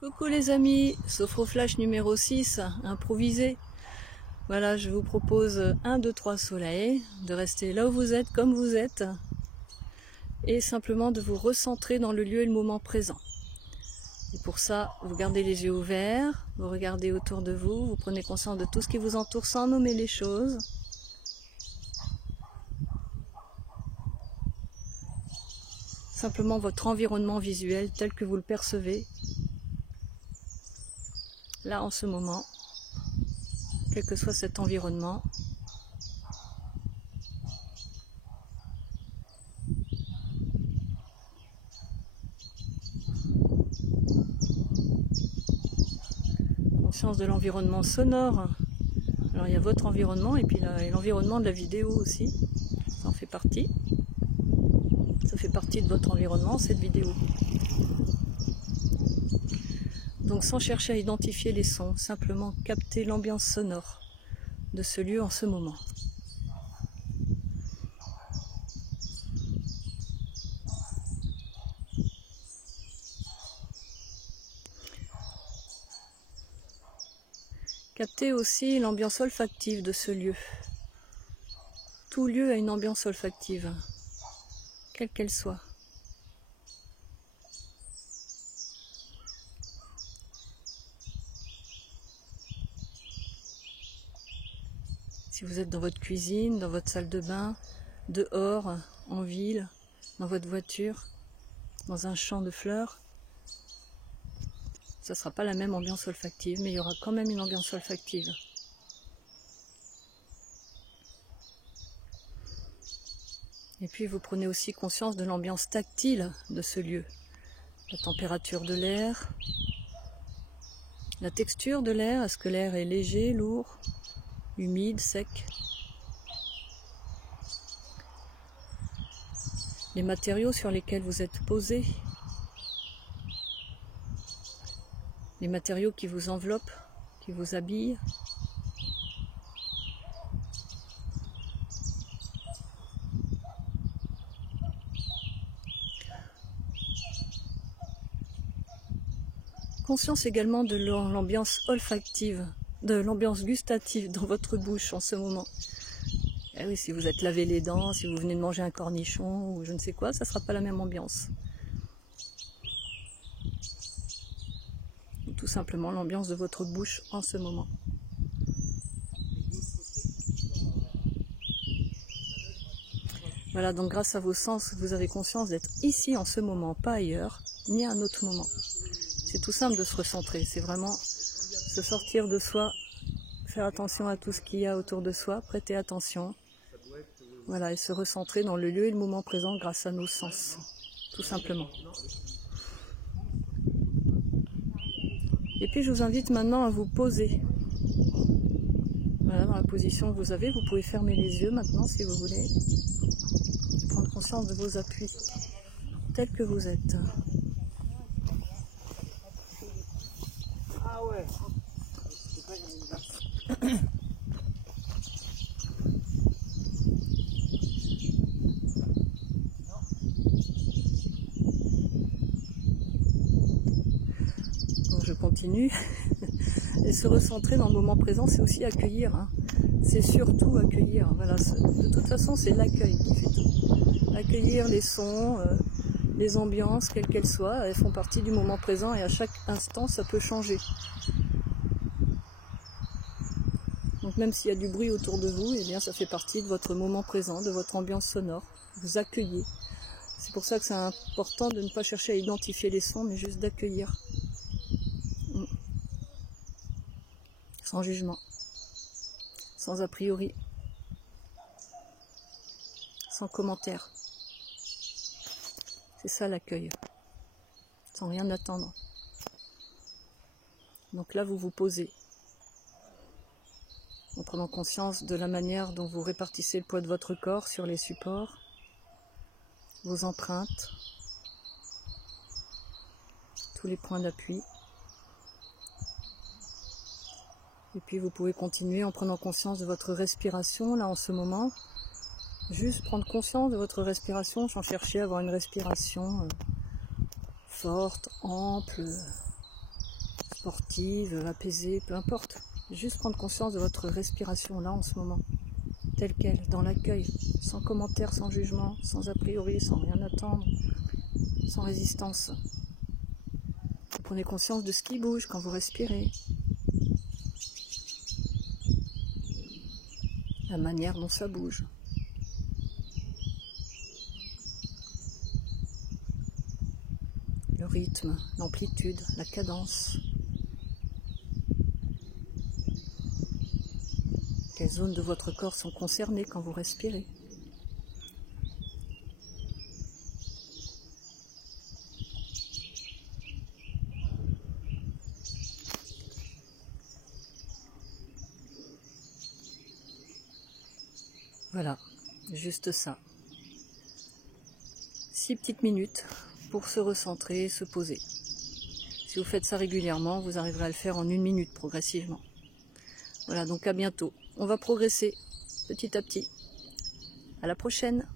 Coucou les amis, Sophroflash numéro 6, improvisé. Voilà, je vous propose 1, 2, 3 soleils, de rester là où vous êtes, comme vous êtes, et simplement de vous recentrer dans le lieu et le moment présent. Et pour ça, vous gardez les yeux ouverts, vous regardez autour de vous, vous prenez conscience de tout ce qui vous entoure sans nommer les choses. Simplement votre environnement visuel tel que vous le percevez, là en ce moment, quel que soit cet environnement. Conscience de l'environnement sonore. Alors il y a votre environnement et puis l'environnement de la vidéo aussi, ça en fait partie. Ça fait partie de votre environnement, cette vidéo. Donc sans chercher à identifier les sons, simplement capter l'ambiance sonore de ce lieu en ce moment. Captez aussi l'ambiance olfactive de ce lieu. Tout lieu a une ambiance olfactive, quelle qu'elle soit. Si vous êtes dans votre cuisine, dans votre salle de bain, dehors, en ville, dans votre voiture, dans un champ de fleurs, ça ne sera pas la même ambiance olfactive, mais il y aura quand même une ambiance olfactive. Et puis vous prenez aussi conscience de l'ambiance tactile de ce lieu. La température de l'air, la texture de l'air, est-ce que l'air est léger, lourd, humide, sec? Les matériaux sur lesquels vous êtes posés, les matériaux qui vous enveloppent, qui vous habillent. Conscience également de l'ambiance olfactive, de l'ambiance gustative dans votre bouche en ce moment. Eh oui, si vous êtes lavé les dents, si vous venez de manger un cornichon ou je ne sais quoi, ça ne sera pas la même ambiance. Ou tout simplement l'ambiance de votre bouche en ce moment. Voilà, donc grâce à vos sens, vous avez conscience d'être ici en ce moment, pas ailleurs, ni à un autre moment. C'est tout simple de se recentrer, c'est vraiment se sortir de soi, faire attention à tout ce qu'il y a autour de soi, prêter attention, voilà, et se recentrer dans le lieu et le moment présent grâce à nos sens, tout simplement. Et puis je vous invite maintenant à vous poser. Voilà, dans la position que vous avez, vous pouvez fermer les yeux maintenant si vous voulez. Prendre conscience de vos appuis, tels que vous êtes. Ah ouais. Donc je continue. Et se recentrer dans le moment présent, c'est aussi accueillir. Hein. C'est surtout accueillir. Voilà, de toute façon, c'est l'accueil qui fait tout. Accueillir les sons, les ambiances, quelles qu'elles soient, elles font partie du moment présent et à chaque instant, ça peut changer. Donc même s'il y a du bruit autour de vous, eh bien ça fait partie de votre moment présent, de votre ambiance sonore. Vous accueillez. C'est pour ça que c'est important de ne pas chercher à identifier les sons, mais juste d'accueillir. Sans jugement, sans a priori, sans commentaire. C'est ça l'accueil, sans rien attendre. Donc là, vous vous posez, en prenant conscience de la manière dont vous répartissez le poids de votre corps sur les supports, vos empreintes, tous les points d'appui. Et puis vous pouvez continuer en prenant conscience de votre respiration, là en ce moment. Juste prendre conscience de votre respiration sans chercher à avoir une respiration forte, ample, sportive, apaisée, peu importe. Juste prendre conscience de votre respiration là en ce moment, telle qu'elle, dans l'accueil, sans commentaire, sans jugement, sans a priori, sans rien attendre, sans résistance. Vous prenez conscience de ce qui bouge quand vous respirez, la manière dont ça bouge. Le rythme, l'amplitude, la cadence. Quelles zones de votre corps sont concernées quand vous respirez? Voilà, juste ça. 6 petites minutes pour se recentrer et se poser. Si vous faites ça régulièrement, vous arriverez à le faire en 1 minute progressivement. Voilà, donc à bientôt. On va progresser petit à petit. À la prochaine.